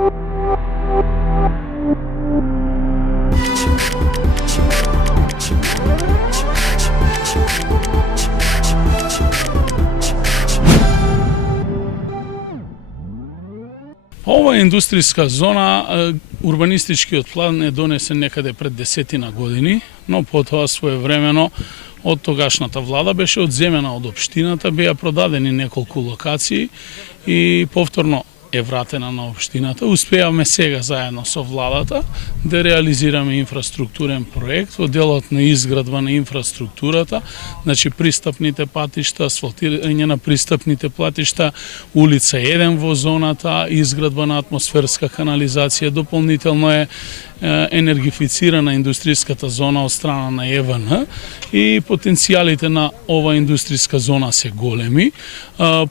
Ова индустријска зона, урбанистичкиот план е донесен некаде пред 10 години, но потоа своевремено од тогашната влада беше одземена од општината, беа продадени неколку локации и повторно е вратена на општината. Успеавме сега заедно со владата да реализираме инфраструктурен проект во делот на изградба на инфраструктурата, значи пристапните патишта, асфалтирање на пристапните патишта, улица 1 во зоната, изградба на атмосферска канализација, дополнително е енергифицирана индустријската зона од страна на ЕВН и потенцијалите на ова индустријска зона се големи.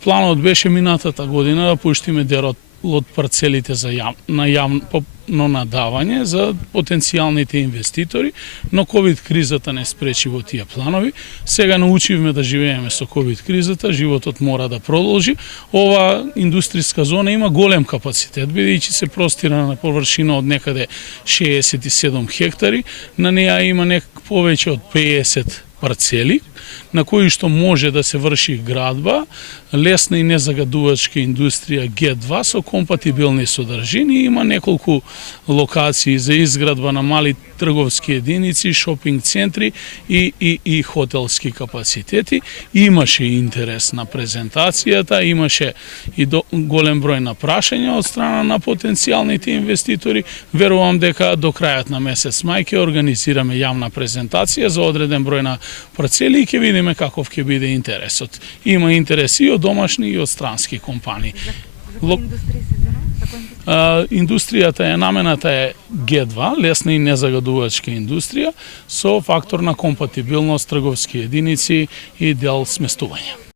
Планот беше минатата година да пуштиме дел од парцелите за јавно надавање за потенцијалните инвеститори, но ковид кризата не спречи во тие планови. Сега научивме да живееме со ковид кризата, животот мора да продолжи. Ова индустријска зона има голем капацитет, бидејќи се простира на површина од некаде 67 хектари, на неа има повеќе од 50 парцели, на кои што може да се врши градба, лесна и незагадувачка индустрија Г2 со компатибилни содржини. Има неколку локации за изградба на мали трговски единици, шопинг центри и хотелски капацитети. Имаше интерес на презентацијата, имаше и голем број на прашања од страна на потенцијалните инвеститори. Верувам дека до крајот на месец мај ќе организираме јавна презентација за одреден број на парцели и ќе видиме каков ќе биде интересот. Има интерес и од домашни и од странски компании. Индустријата е намената е Г2, лесна и незагадувачка индустрија со фактор на компатибилност, трговски единици и дел сместување.